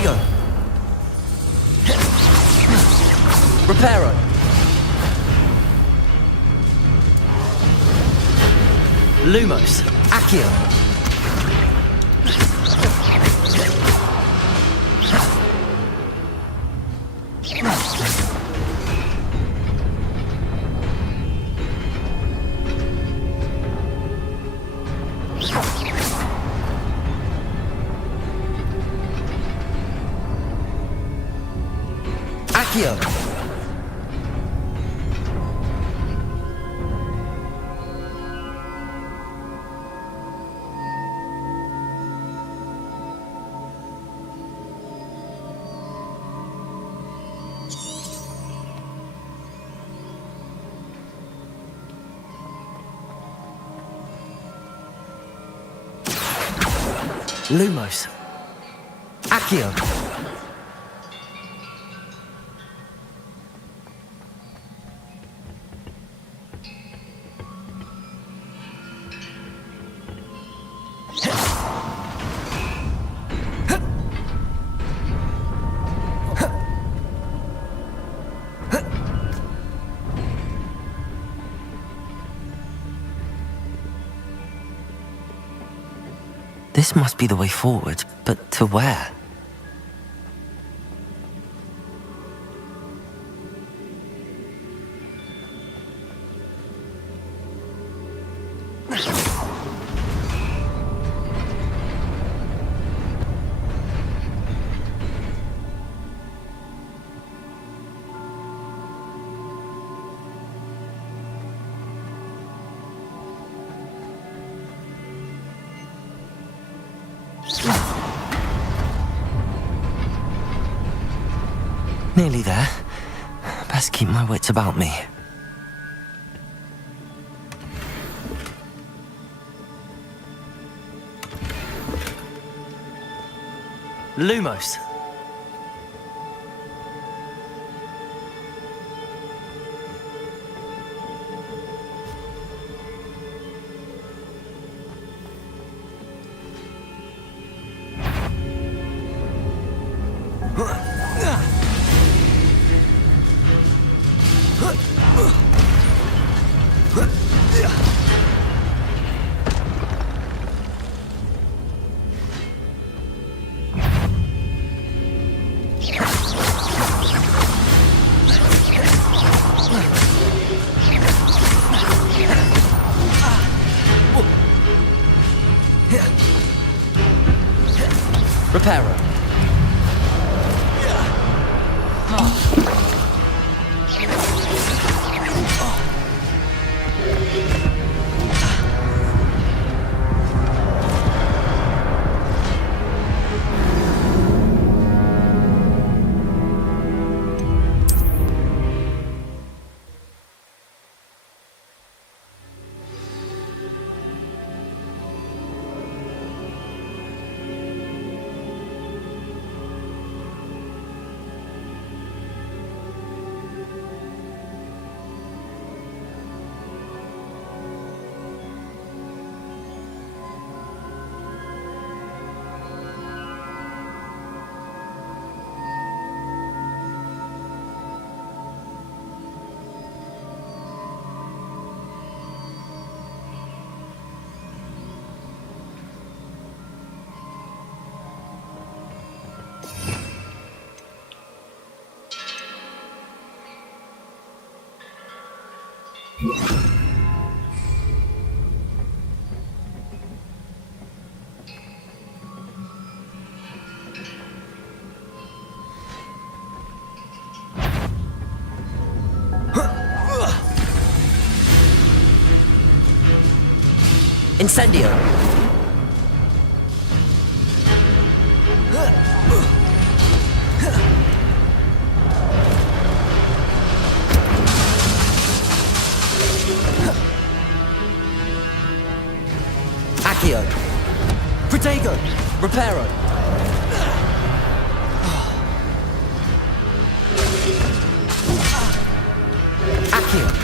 Protego! Reparo! Lumos! Accio! Accio! Lumos! Accio! This must be the way forward, but to where? Nearly there. Best keep my wits about me. Lumos! Reparo. Incendio! Accio! Protego! Reparo! Accio!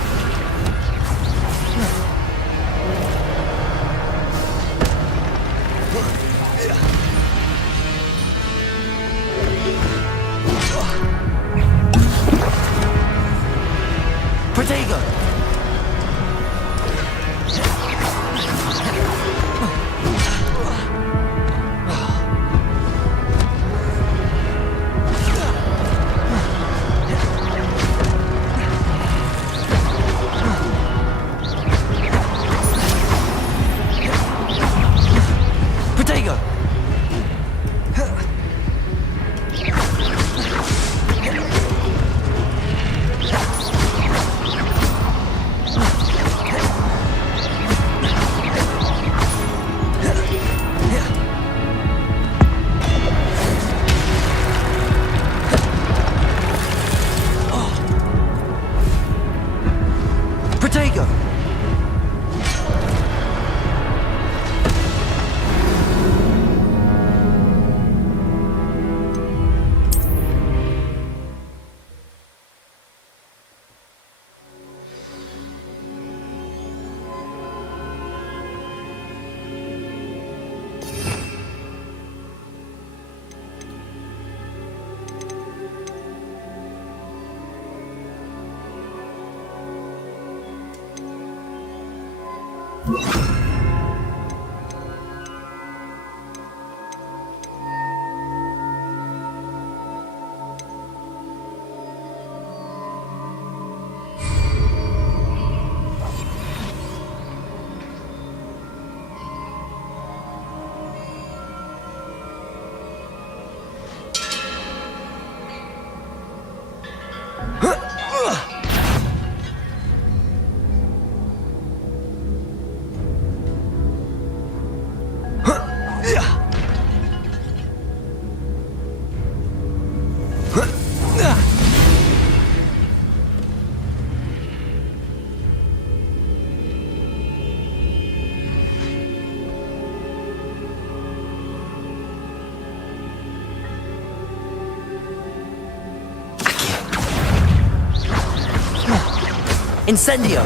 Incendio!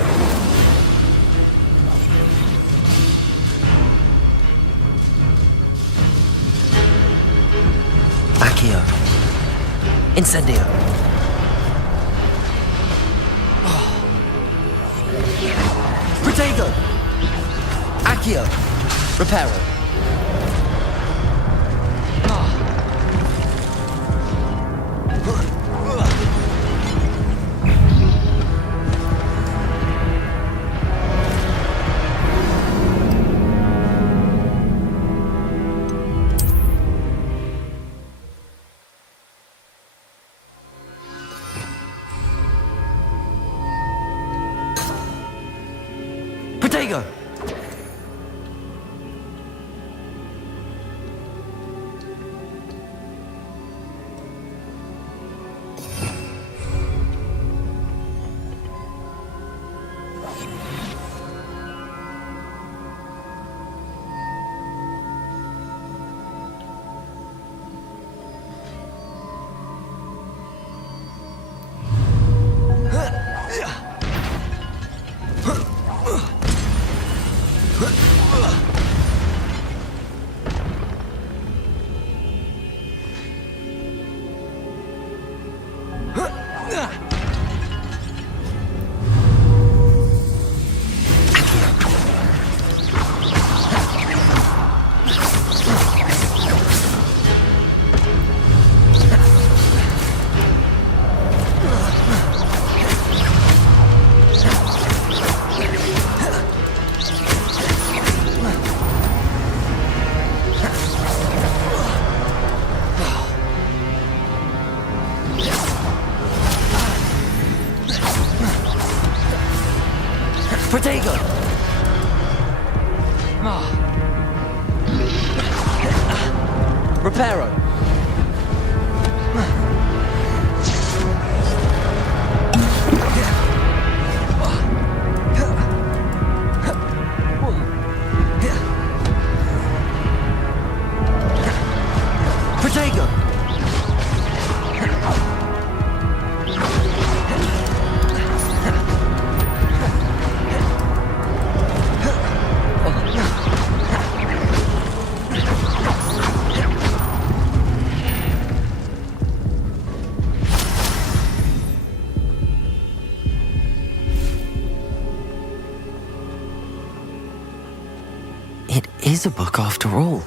Accio. Incendio. Protego! Accio. Reparo. Protego! Protego! Reparo! Protego! It is a book after all.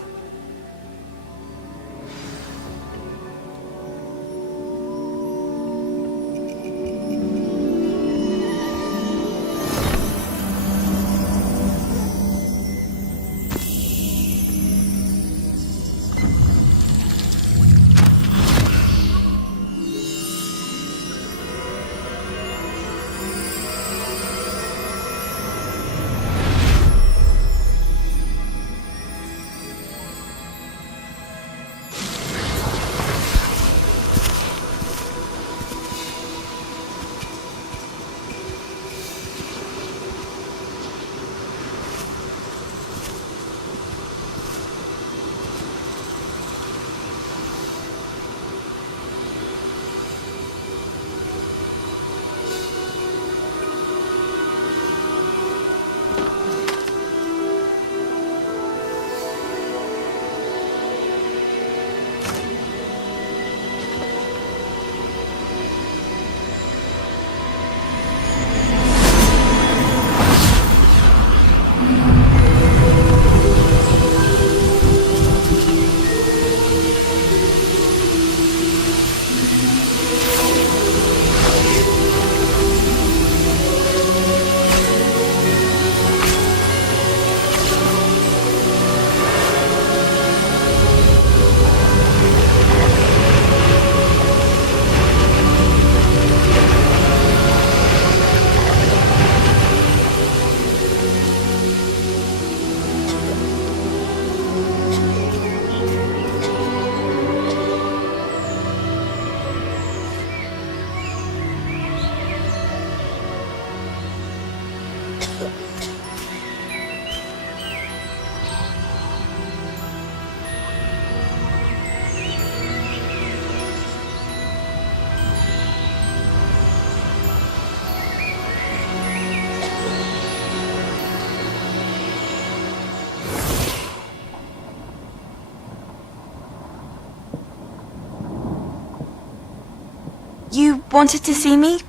wanted to see me?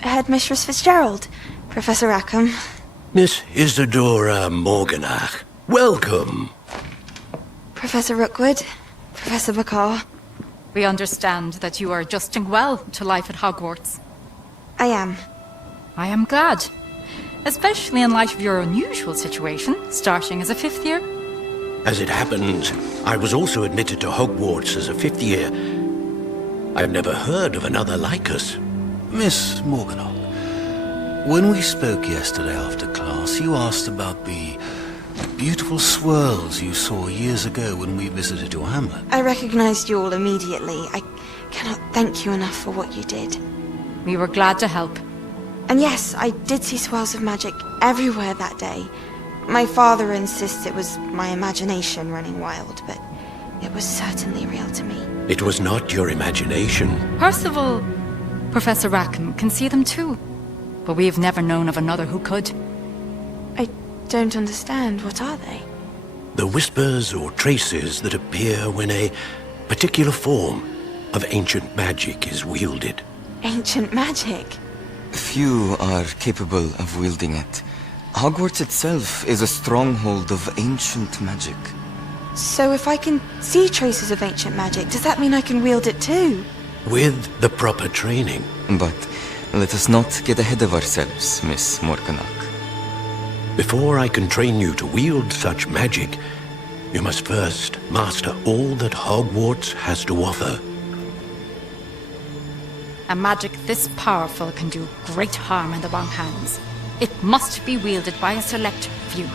Headmistress Fitzgerald, Professor Rackham. Miss Isadora Morganach, welcome. Professor Rookwood, Professor Bakar. We understand that you are adjusting well to life at Hogwarts. I am. I am glad. Especially in light of your unusual situation, starting as a 5th year. As it happens, I was also admitted to Hogwarts as a 5th year. I've never heard of another like us. Miss Morganach, when we spoke yesterday after class, you asked about the beautiful swirls you saw years ago when we visited your hamlet. I recognized you all immediately. I cannot thank you enough for what you did. We were glad to help. And yes, I did see swirls of magic everywhere that day. My father insists it was my imagination running wild, but it was certainly real to me. It was not your imagination. Percival, Professor Rackham can see them too. But we have never known of another who could. I don't understand. What are they? The whispers or traces that appear when a particular form of ancient magic is wielded. Ancient magic? Few are capable of wielding it. Hogwarts itself is a stronghold of ancient magic. So if I can see traces of ancient magic, does that mean I can wield it too? With the proper training. But let us not get ahead of ourselves, Miss Morganach. Before I can train you to wield such magic, you must first master all that Hogwarts has to offer. A magic this powerful can do great harm in the wrong hands. It must be wielded by a select few.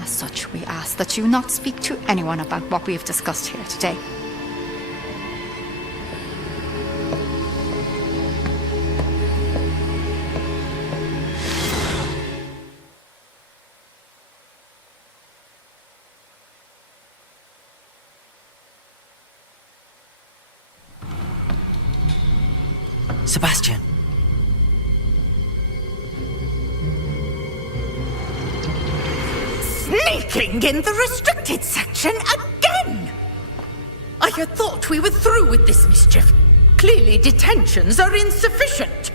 As such, we ask that you not speak to anyone about what we have discussed here today. Sebastian. Sneaking in the restricted section again! I had thought we were through with this mischief. Clearly detentions are insufficient.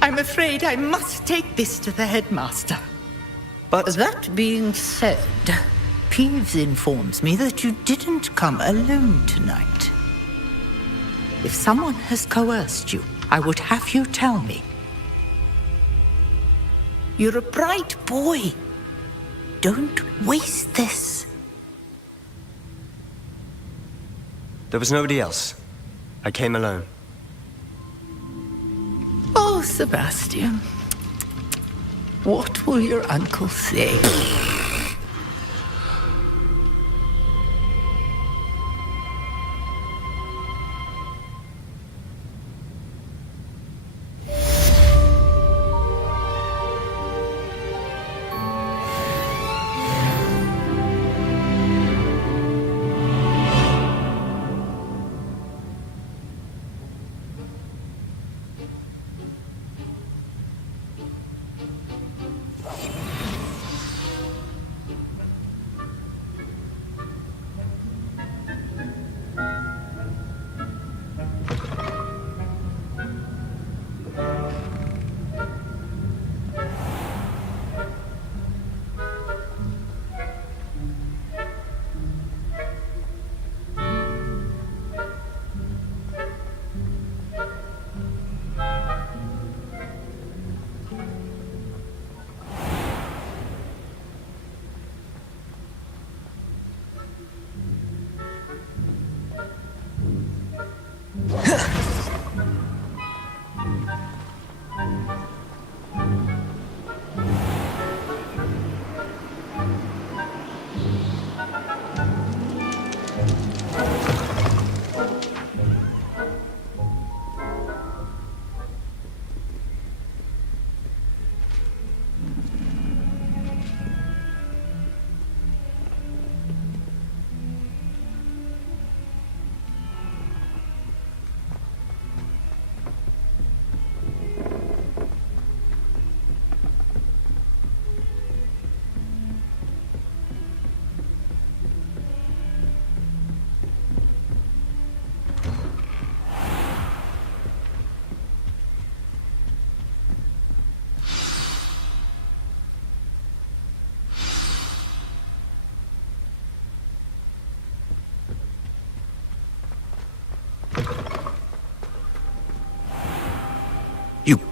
I'm afraid I must take this to the headmaster. But that being said, Peeves informs me that you didn't come alone tonight. If someone has coerced you, I would have you tell me. You're a bright boy. Don't waste this. There was nobody else. I came alone. Oh, Sebastian. What will your uncle say?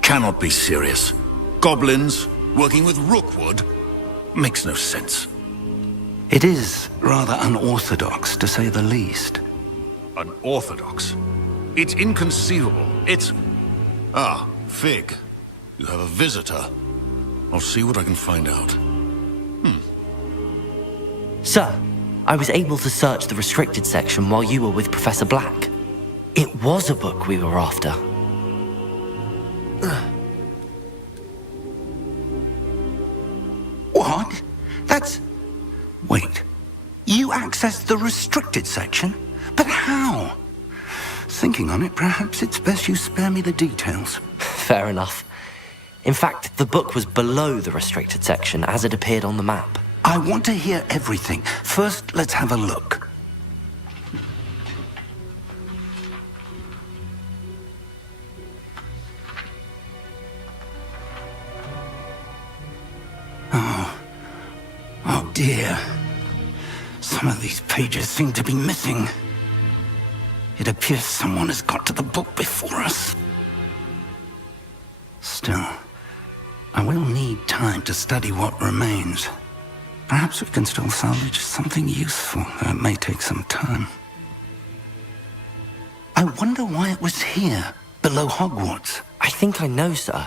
cannot be serious. Goblins working with Rookwood makes no sense. It is rather unorthodox, to say the least. Unorthodox? It's inconceivable. It's... Ah, Fig. You have a visitor. I'll see what I can find out. Sir, I was able to search the restricted section while you were with Professor Black. It was a book we were after. What? That's... Wait. You accessed the restricted section? But how? Thinking on it, perhaps it's best you spare me the details. Fair enough. In fact, the book was below the restricted section as it appeared on the map. I want to hear everything. First, let's have a look. Oh dear. Some of these pages seem to be missing. It appears someone has got to the book before us. Still, I will need time to study what remains. Perhaps we can still salvage something useful, though it may take some time. I wonder why it was here, below Hogwarts. I think I know, sir.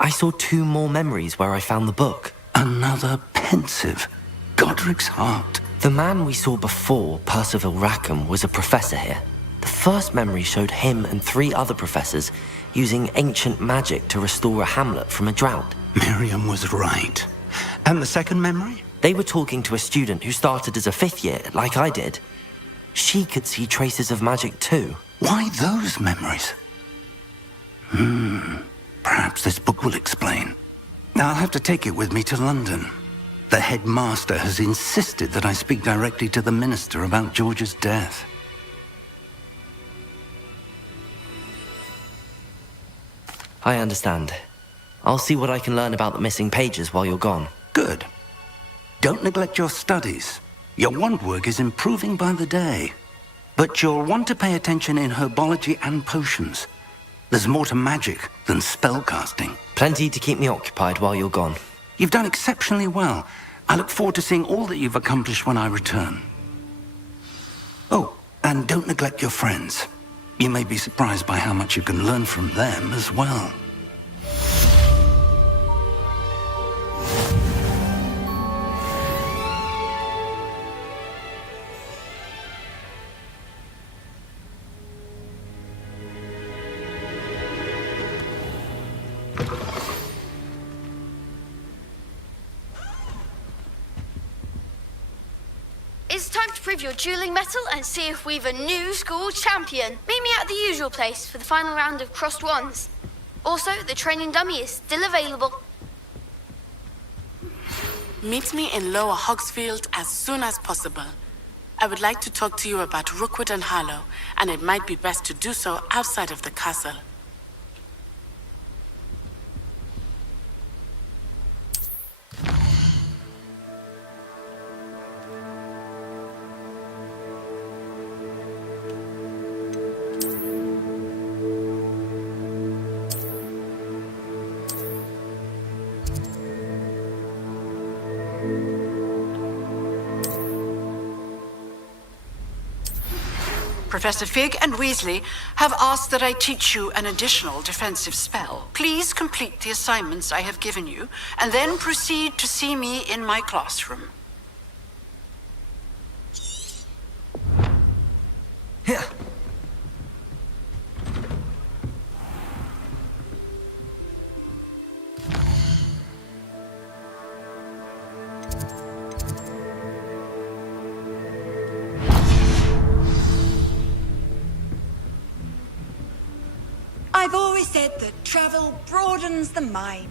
I saw 2 more memories where I found the book. Another pensive. Godric's heart. The man we saw before, Percival Rackham, was a professor here. The first memory showed him and 3 other professors using ancient magic to restore a hamlet from a drought. Miriam was right. And the second memory? They were talking to a student who started as a 5th year, like I did. She could see traces of magic too. Why those memories? Perhaps this book will explain. I'll have to take it with me to London. The headmaster has insisted that I speak directly to the minister about George's death. I understand. I'll see what I can learn about the missing pages while you're gone. Good. Don't neglect your studies. Your wand work is improving by the day. But you'll want to pay attention in herbology and potions. There's more to magic than spellcasting. Plenty to keep me occupied while you're gone. You've done exceptionally well. I look forward to seeing all that you've accomplished when I return. Oh, and don't neglect your friends. You may be surprised by how much you can learn from them as well. It's time to prove your dueling mettle and see if we've a new school champion. Meet me at the usual place for the final round of crossed wands. Also, the training dummy is still available. Meet me in Lower Hogsfield as soon as possible. I would like to talk to you about Rookwood and Harlow, and it might be best to do so outside of the castle. Professor Fig and Weasley have asked that I teach you an additional defensive spell. Please complete the assignments I have given you, and then proceed to see me in my classroom. Here. I've always said that travel broadens the mind.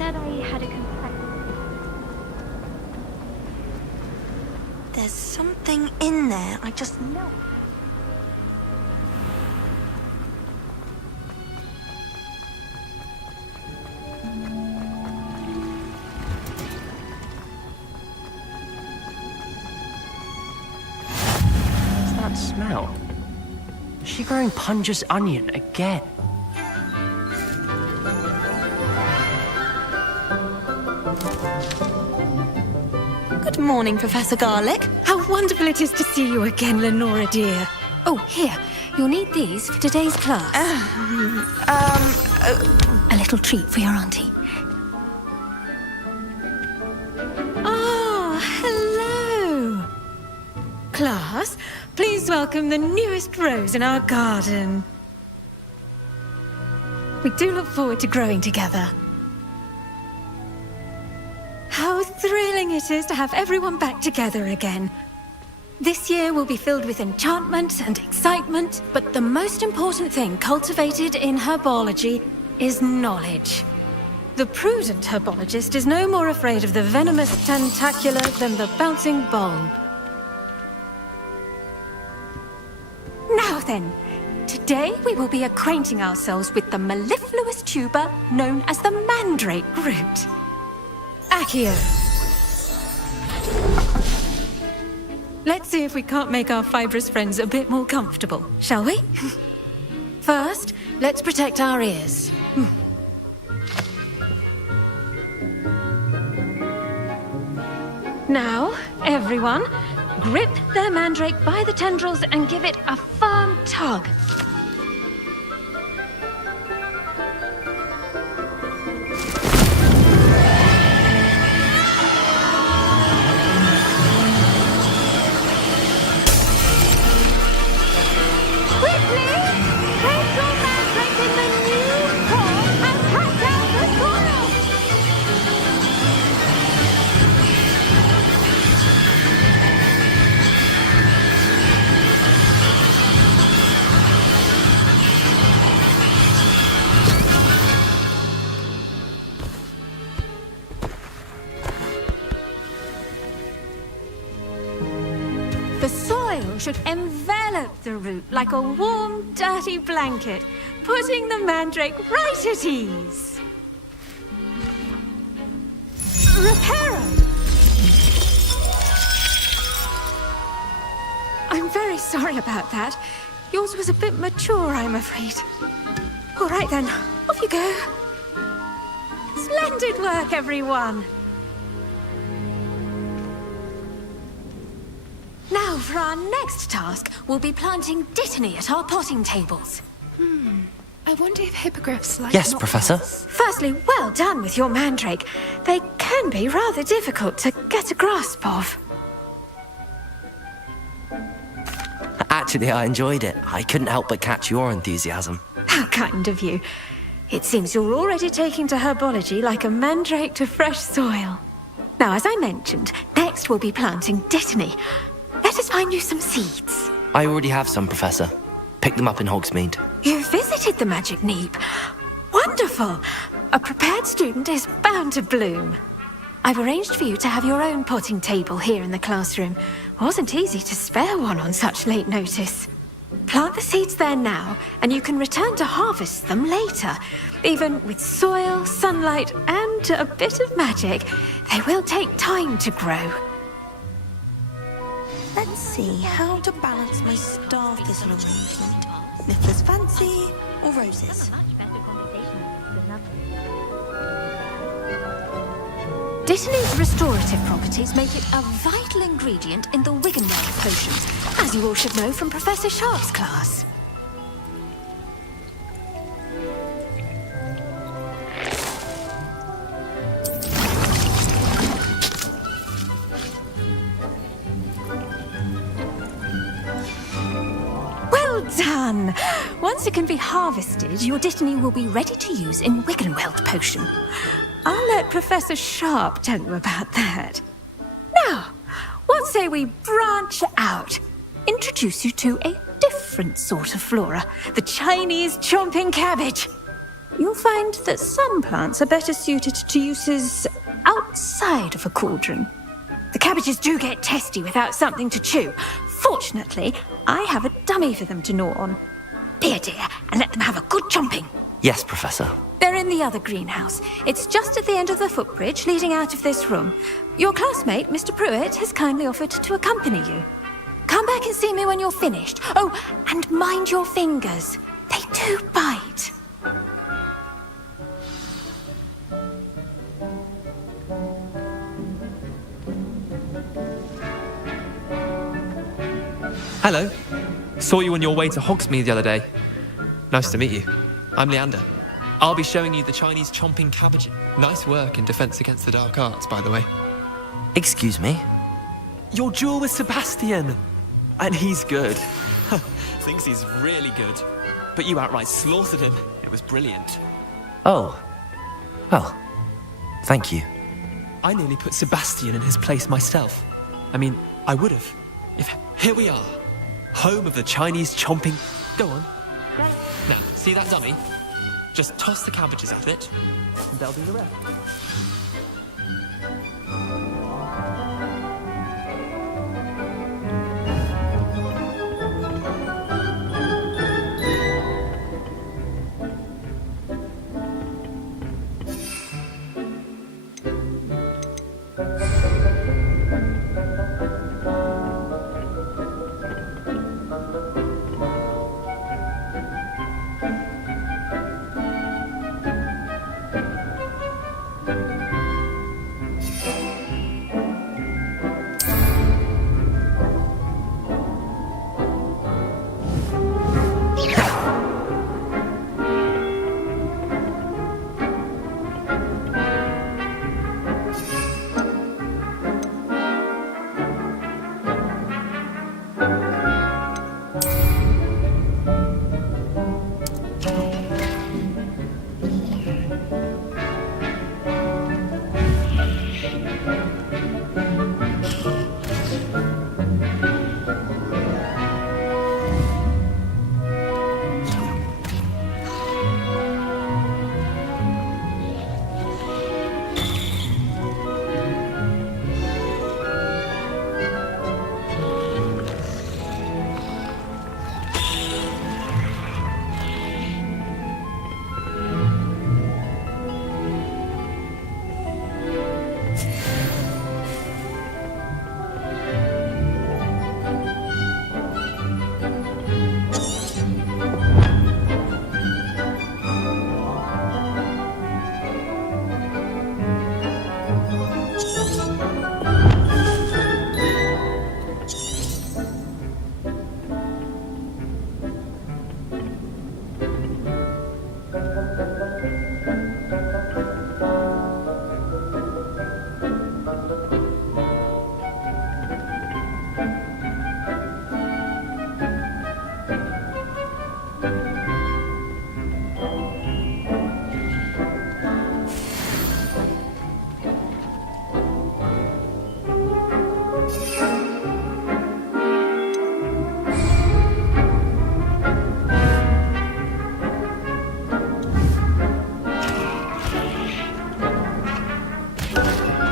said I had a complaint. There's something in there, I just know. What's that smell? Is she growing Punja's onion again? Good morning, Professor Garlick. How wonderful it is to see you again, Lenora dear. Oh, here. You'll need these for today's class. A little treat for your auntie. Ah, hello. Class, please welcome the newest rose in our garden. We do look forward to growing together. How thrilling it is to have everyone back together again. This year will be filled with enchantment and excitement, but the most important thing cultivated in herbology is knowledge. The prudent herbologist is no more afraid of the venomous tentacula than the bouncing bulb. Now then, today we will be acquainting ourselves with the mellifluous tuber known as the mandrake root. Accio. Let's see if we can't make our fibrous friends a bit more comfortable, shall we? First, let's protect our ears. Now, everyone, grip their mandrake by the tendrils and give it a firm tug. The soil should envelop the root like a warm, dirty blanket, putting the mandrake right at ease. Reparo! I'm very sorry about that. Yours was a bit mature, I'm afraid. All right then, off you go. Splendid work, everyone! Now, for our next task, we'll be planting dittany at our potting tables. I wonder if hippogriffs like... Yes, Professor. Firstly, well done with your mandrake. They can be rather difficult to get a grasp of. Actually, I enjoyed it. I couldn't help but catch your enthusiasm. How kind of you. It seems you're already taking to herbology like a mandrake to fresh soil. Now, as I mentioned, next we'll be planting dittany. Let us find you some seeds. I already have some, Professor. Picked them up in Hogsmeade. You visited the Magic Neep. Wonderful. A prepared student is bound to bloom. I've arranged for you to have your own potting table here in the classroom. Wasn't easy to spare one on such late notice. Plant the seeds there now, and you can return to harvest them later. Even with soil, sunlight, and a bit of magic, they will take time to grow. Let's see how to balance my star thistle arrangement. Niffler's fancy or roses? Dittany's restorative properties make it a vital ingredient in the Wiggenweld potions, as you all should know from Professor Sharp's class. Well done! Once it can be harvested, your dittany will be ready to use in Wiggenweld potion. I'll let Professor Sharp tell you about that. Now, what say we branch out? Introduce you to a different sort of flora, the Chinese chomping cabbage. you'll find that some plants are better suited to uses outside of a cauldron. The cabbages do get testy without something to chew. Fortunately, I have a dummy for them to gnaw on. Be a dear and let them have a good chomping. Yes, Professor. They're in the other greenhouse. It's just at the end of the footbridge leading out of this room. Your classmate, Mr. Pruitt, has kindly offered to accompany you. Come back and see me when you're finished. Oh, and mind your fingers. They do bite. Hello. Saw you on your way to Hogsmeade the other day. Nice to meet you. I'm Leander. I'll be showing you the Chinese chomping cabbage. Nice work in Defense Against the Dark Arts, by the way. Excuse me? Your duel with Sebastian! And he's good. Thinks he's really good. But you outright slaughtered him. It was brilliant. Oh. Well, thank you. I nearly put Sebastian in his place myself. I mean, I would have. Here we are. Home of the Chinese chomping... Go on. Now, see that dummy? Just toss the cabbages at it, and they'll do the rest.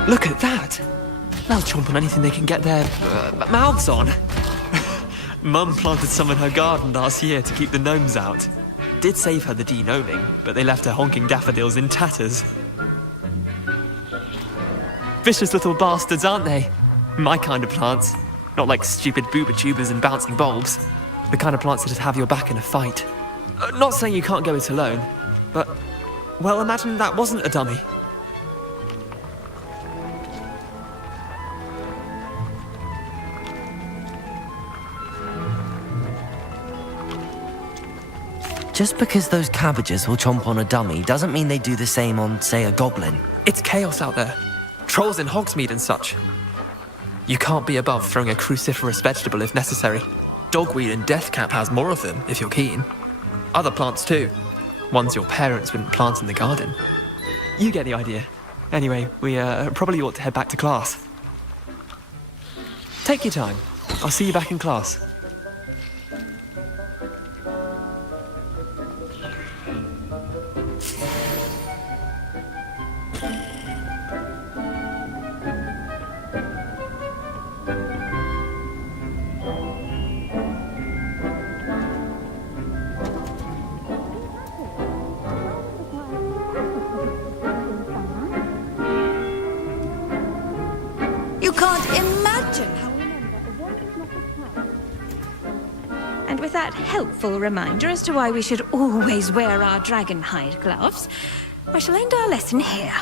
Look at that! They'll chomp on anything they can get their mouths on. Mum planted some in her garden last year to keep the gnomes out. Did save her the de-gnoming, but they left her honking daffodils in tatters. Vicious little bastards, aren't they? My kind of plants. Not like stupid booba tubers and bouncing bulbs. The kind of plants that'd have your back in a fight. Not saying you can't go it alone, but... well, imagine that wasn't a dummy. Just because those cabbages will chomp on a dummy doesn't mean they do the same on, say, a goblin. It's chaos out there. Trolls in Hogsmeade and such. You can't be above throwing a cruciferous vegetable if necessary. Dogweed and deathcap has more of them, if you're keen. Other plants too. Ones your parents wouldn't plant in the garden. You get the idea. Anyway, we probably ought to head back to class. Take your time. I'll see you back in class. You can't imagine how... And with that helpful reminder as to why we should always wear our dragon hide gloves, I shall end our lesson here.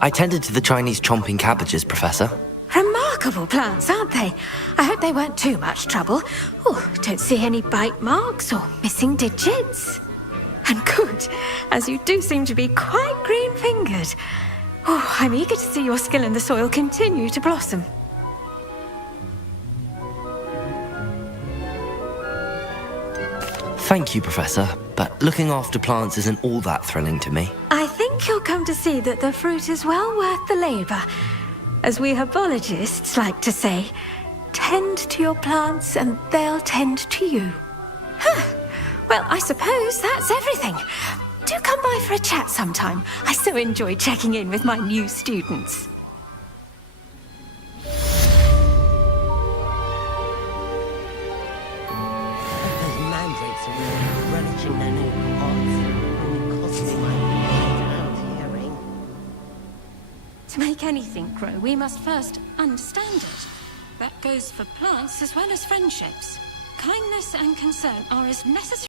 I tended to the Chinese chomping cabbages, Professor. Remarkable plants, aren't they? I hope they weren't too much trouble. Oh, don't see any bite marks or missing digits. And good, as you do seem to be quite green-fingered. Oh, I'm eager to see your skill in the soil continue to blossom. Thank you, Professor, but looking after plants isn't all that thrilling to me. I think you'll come to see that the fruit is well worth the labor. As we herbologists like to say, tend to your plants and they'll tend to you. Huh. Well, I suppose that's everything. Do come by for a chat sometime. I so enjoy checking in with my new students. Those mandrakes are really relishing their new pots. Only cost me my hearing. To make anything grow, we must first understand it. That goes for plants as well as friendships. Kindness and concern are as necessary